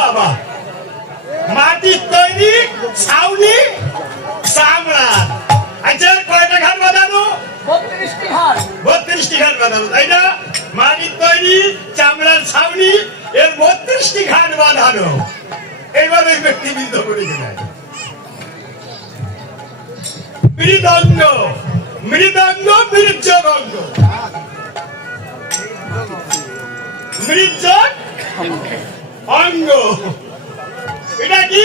বাবা। মাটির তৈরি ছাউনি চামড়া। আচ্ছা কয়টা ঘাট বাঁধানো? বত্রিশটি ঘাট। বাঁধানো তাই না? মাটির তৈরি চামড়ার ছাউনি এর বত্রিশটি ঘাট বাঁধানো। এইবার ওই ব্যক্তি বৃদ্ধ করে গেলেন। মৃদঙ্গ মৃদঙ্গ মৃত্যগঙ্গ মৃত্যক অঙ্গ এটা কি?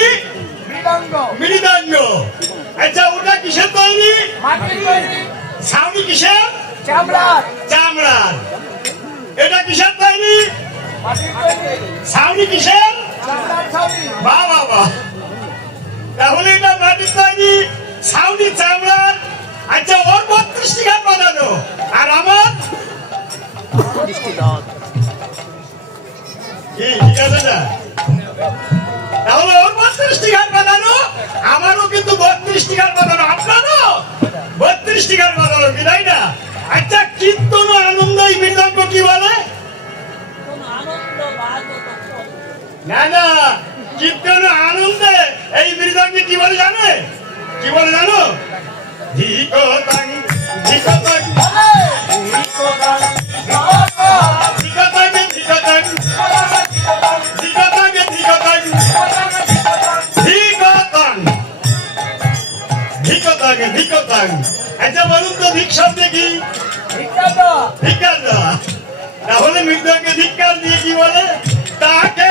মৃদঙ্গ। আচ্ছা ওটা কিসের তৈরি? ছাউনি কিসের? চামড়ার। চামড়ার। এটা কিসের তৈরি? ছাউনি কিসের? বাহ বাহ তাহলে এটা মাটির তৈরি। ছাউনি চামড়ার। আচ্ছা ওর বত্রিশটি ঘাট বানানো আর আমার? না না কীর্তন আনন্দে এই মৃদঙ্গে কি বলে জানে? কি বলে জানো? ধিকতাং ধিকতাং ধিকতাং ধিকতাং ধিকতাং ধিকতাং ধিকতাং ধিকতাং ধিকতাং আচ্ছা বলুন তো ধিক শব্দে কি? বিখ্যাত ধিক্কার দেওয়া। তাহলে মৃদঙ্গে ধিক্কার দিয়ে কি বলে? তাকে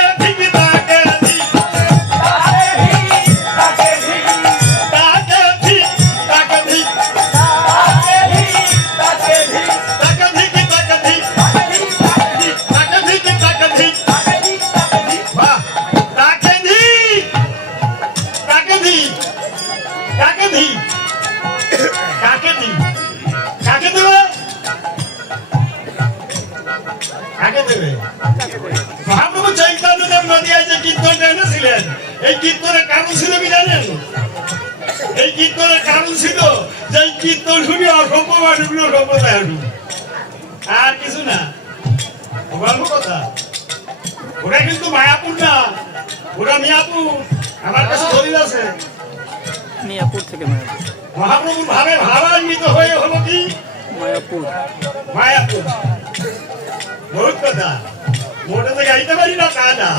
মহাপ্রভু চৈতন্যদেব নদিয়ায় যে কীর্তনটা এনেছিলেন এই কীর্তনের কারণ ছিল কি জানেন? এই কীর্তনের কারণ ছিল যে কীর্তন শুনি অসভ্য মানুষগুলো সভ্যতায় আসুন আর কিছু না। গল্প কথা। ওরা কিন্তু মায়াপুর না। ওরা মিয়াপুর। আমার কাছে দলিল আছে। মিয়াপুর থেকে মায়াপুর। মহাপ্রভুর ভাবে ভাবান্বিত হয়ে হলো কি? মায়াপুর। মায়াপুর। বহুত কথা। মোটাতে গাইতে পারি না তা না।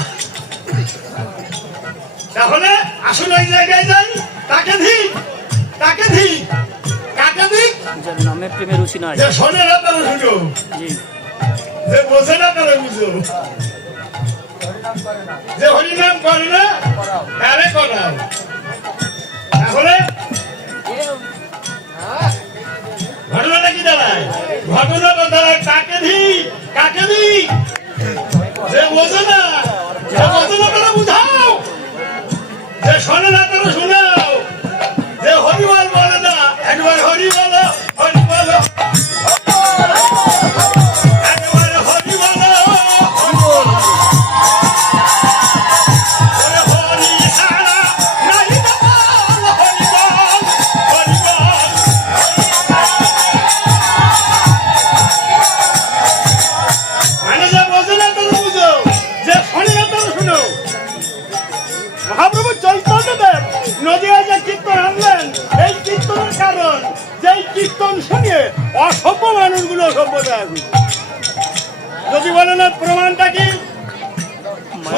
তাহলে আসুন ওই জায়গায় যাই। তাকে ধিক তাকে ধিক কাকে ধিক যার নামে প্রেমে রুচি নাই। যে শোনে না তারা শুনো যে বোঝে না তারা বুঝো যে হরিনাম করে না তারে করাও। তাহলে ঘটনাটা কি দাঁড়ায়? ঘটনাটা দাঁড়ায় কাকে ধি কাকে যে বোঝে না। বোঝে না তারা শোনে না তারা শোনাও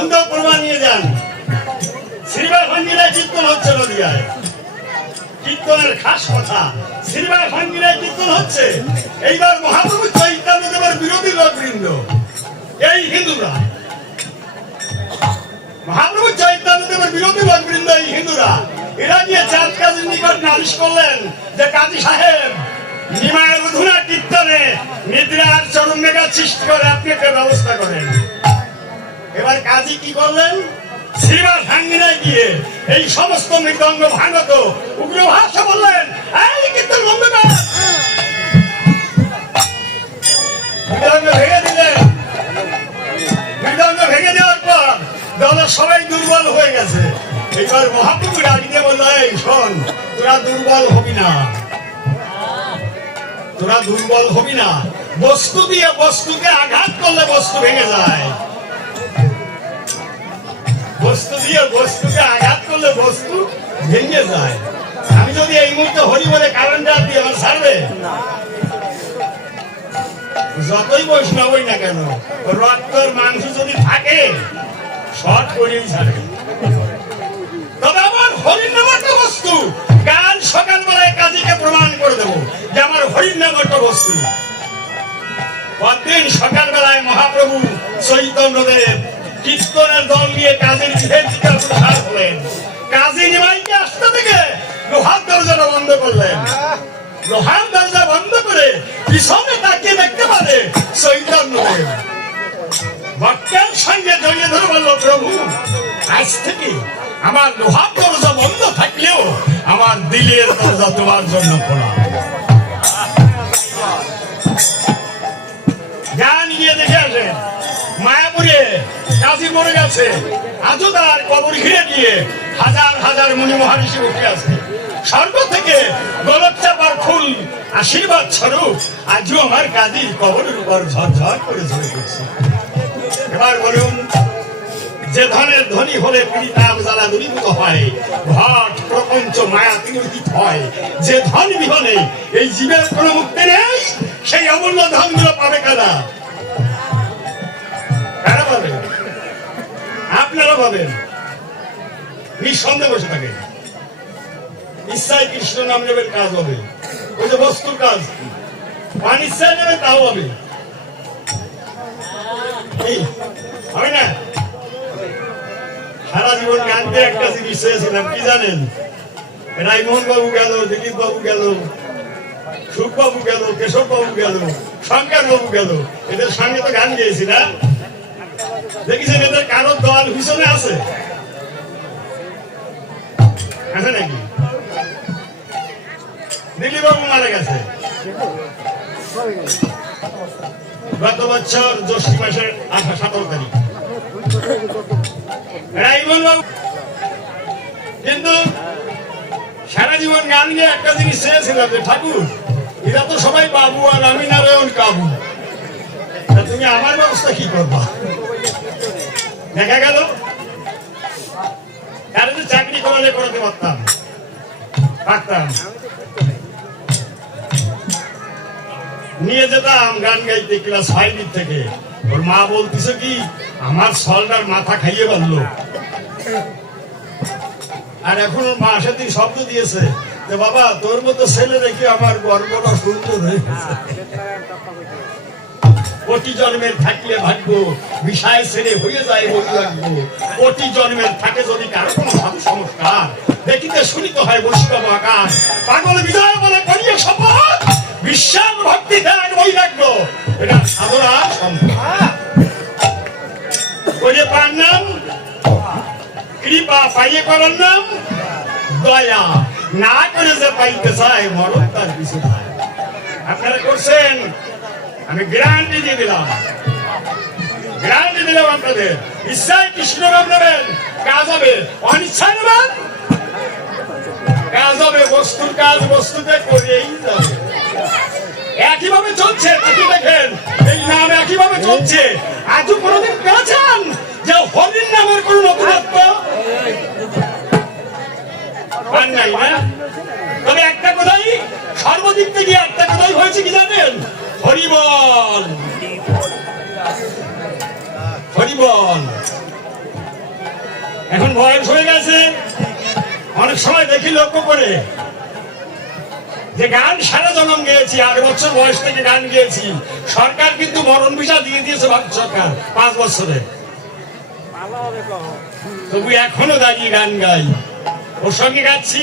সুন্দর প্রমাণ নিয়ে যান। শ্রীবাই ভাঙ্গিরায় কীর্তন হচ্ছে নদীয়ায়। কীর্তনের খাস কথা শ্রীবাই ভাঙ্গিরায় কীর্তন হচ্ছে। এইবার মহাপ্রভু চৈতন্যদেবের বিরোধী লোকবৃন্দ, এই হিন্দুরা। মহাপ্রভু চৈতন্যদেবের বিরোধী লোকবৃন্দ, এই হিন্দুরা। এরা গিয়ে চাঁদ কাজীর নিকট নালিশ করলেন যে কাজী সাহেব, নিমায়ের অধুনা কীর্তনে নিদ্রার চরম মেঘা সৃষ্টি করে আপনি একটা ব্যবস্থা করেন। এবার কাজী কি করলেন? শ্রীবার ভাঙ্গিনায় গিয়ে এই সমস্ত মৃদঙ্গ ভাঙত উগ্র ভাষা বললেন, এই দলের সবাই দুর্বল হয়ে গেছে। এবার মহাপ্রভু ডাকিতে বলল, এই শোন, তোরা দুর্বল হবি না। তোরা দুর্বল হবি না। বস্তু দিয়ে বস্তুকে আঘাত করলে বস্তু ভেঙে যায়। বস্তু দিয়ে বস্তুকে আঘাত করলে বস্তু ভেঙে যায়। আমি যদি এই মুহূর্তে হরি বলে কারেন্ট দিই আমার ছাড়বে? যতই বৈষ্ণবই না কেন রক্তর মাংস যদি থাকে শর্ট করেই ছাড়বে। তবে আমার হরির নাম একটা বস্তু। কাল সকালবেলায় কাজীকে প্রমাণ করে দেবো যে আমার হরির নাম একটা বস্তু। পরদিন সকালবেলায় মহাপ্রভু চৈতন্যদেব কীর্তনের দল নিয়ে কাজের গৃহের দিকে অগ্রসর হলেন কাজী নিমাইকে আসতে থেকে লোহার দরজাটা বন্ধ করলেন। লোহার দরজা বন্ধ করে পিছনে তাকিয়ে দেখতে পারে চৈতন্যদেব ভক্তের সঙ্গে জড়িয়ে ধরে বলল, প্রভু, আজ থেকে আমার লোহার দরজা বন্ধ থাকলেও আমার দিলের দরজা তোমার জন্য খোলা। মরে গেছে। আজও তার কবর ঘিরে দিয়ে হাজার হাজার মুনি মহারিষি উঠে আছে। স্বর্গ থেকে গোলক চাপার ফুল, আশীর্বাদ স্বরূপ, আজও আমার কাজী কবরের উপর ঝরঝর করে ঝরে পড়ছে। এবার বলুন, যে ধনের ধনী হলে পীড়িতাম জ্বালা দূরীভূত হয়, ঘট, প্রপঞ্চ, মায়া তিরোহিত হয়। যে ধন বিহনে এই জীবের কোনো মুক্তি নেই, সেই অমূল্য ধনগুলো পাবে কারা? কারা পাবে? আপনারা পাবেন নিঃসন্দেহ বসে থাকে। ইচ্ছায় কৃষ্ণ নাম নেবেন কাজ হবে। ওই যে বস্তুর কাজ। অনিচ্ছায় নেবে, তাও হবে। হবে না? সারা জীবন একটা জিনিস চেয়েছিলাম, কি জানেন? রাইমোহন বাবু গেল দিলীপ বাবু গেল সুখ বাবু গেল কেশব বাবু গেল শঙ্কর বাবু গেল। এদের সঙ্গে তো গান গেয়েছি না? দেখেছেন এদের কারোর দল আছে। আছে নাকি? মারা গেছে। গত বছর জ্যৈষ্ঠ মাসের সতেরো তারিখ। কিন্তু সারা জীবন গান গিয়ে একটা জিনিস চেয়েছিলাম যে, ঠাকুর, এরা তো সবাই বাবু আর আমি নারায়ণ কাবু। তুমি আমার ব্যবস্থা কি করবা? দেখা গেল। কারও চাকরি করালে করাতে পারতাম পারতাম। নিয়ে যেতাম গান গাইতে, ক্লাস ফাইভ থেকে। ওর মা বলতেছে কি, আমার সলটার মাথা খাইয়ে বলল আর এখন ওর মা সেদিন শব্দ দিয়েছে যে, বাবা, তোর মতো ছেলে দেখি আমার গর্বটা সুন্দর হয়ে গেছে। কোটি জন্মের থাকলে ভাগ্য, বিষয় ছেড়ে হয়ে যায় বৈরাগ্য কোটি জন্মের থাকে যদি কারও কোনো ভাব সংস্কার, দেখিতে শুনিতে হয় বৈষ্ণব আকাশ পাগল বিজয় বলে করিয়ে শপথ বিশ্বাস ভক্তি ত্যাগ বৈরাগ্য এটা সাধনা সম্ভব। পার নাম, কৃপা পাইয়ে করার নাম, দয়া না করে যে পাইতে চায় মরণ তার কিছু আপনারা করছেন আমি গ্যারান্টি দিয়ে দিলাম। গ্যারান্টি দিলাম আপনাদের। ইচ্ছায় কৃষ্ণ নেবেন কাজ হবে। অনিচ্ছায় নেবেন কাজ হবে, বস্তুর কাজ বস্তুতে করেই যাবে। একইভাবে চলছে দেখেন, এই নাম একইভাবে চলছে। কোনোদিন পেয়েছেন যে হরির নামের কোন নতুনত্ব? তবে একটা কথাই, সর্বদিক থেকে একটা কথাই হয়েছে কি জানেন? হরিবল। হরিবল। এখন বয়স হয়ে গেছে, অনেক সময় দেখি লক্ষ্য করে যে গান সারা জনম গেয়েছি আট বছর বয়স থেকে গান গেয়েছি। সরকার কিন্তু মরণ ভিসা দিয়ে দিয়েছে ভারত সরকার পাঁচ বছরে। তবু এখনও দাঁড়িয়ে গান গাই। ওর সঙ্গে গাচ্ছি,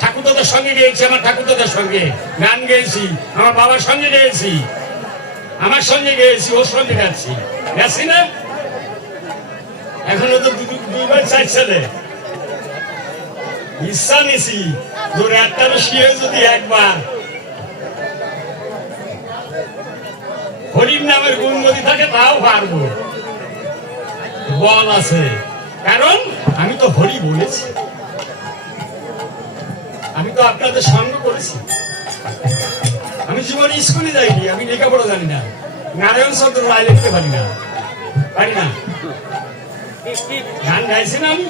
ঠাকুরদাদের সঙ্গে গেয়েছি, আমার ঠাকুরদাদের সঙ্গে। গান গেয়েছি, আমার বাবার সঙ্গে গেয়েছি। আমার সঙ্গে গেয়েছি, ওর সঙ্গে গাচ্ছি গেছি না? এখনও তো দুইবার চার ছেলে। ইচ্ছা নিছি। তোর একটা শিয়ে যদি একবার। হরির নামের গুণমতি থাকে, তাও পারব। বল আছে। কারণ আমি তো হরি বলেছি। আমি তো আপনাদের সঙ্গ করেছি। আমি জীবনে স্কুলে যাইনি, আমি লেখাপড়া জানি না। নারায়ণ চন্দ্র রায় লিখতে পারি না। পারি না। গান গাইছি না আমি?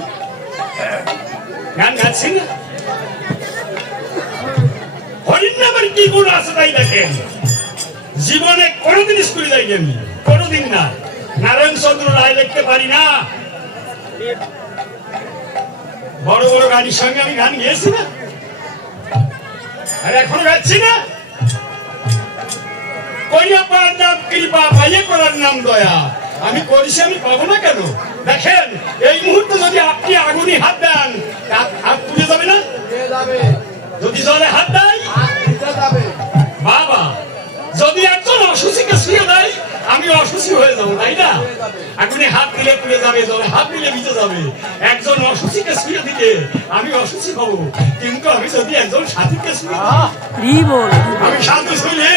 গান গাচ্ছি না হরিণ নামের কি গুণ আছে তাই দেখেন। জীবনে কোনোদিন স্কুলে যাই আমি, কোনোদিন না। নারায়ণ চন্দ্র রায় লিখতে পারি না। বড় বড় গাড়ির সঙ্গে আমি গান গেয়েছি না। আর এখন গাচ্ছি না। কইয়া নাম কৃপা ভাইয়ে করার নাম দয়া। আমি করেছি আমি পাবো না কেন? দেখেন এই মুহূর্তে যদি আপনি আগুনি হাত দেন হাত পুড়ে যাবে না? যদি জলে হাত দেয় বাবা যদি একজন অসুচিকে শুয়ে দেয় আমি অসুচি হয়ে যাব তাই না? এখনই হাত দিলে পুড়ে যাবে জলে হাত দিলে ভিজে যাবে। একজন অসুচিকে শুয়ে দিলে আমি অসুচি হব। কিন্তু আমি যদি একজন সাথীকে বল আমি সাধু শুলে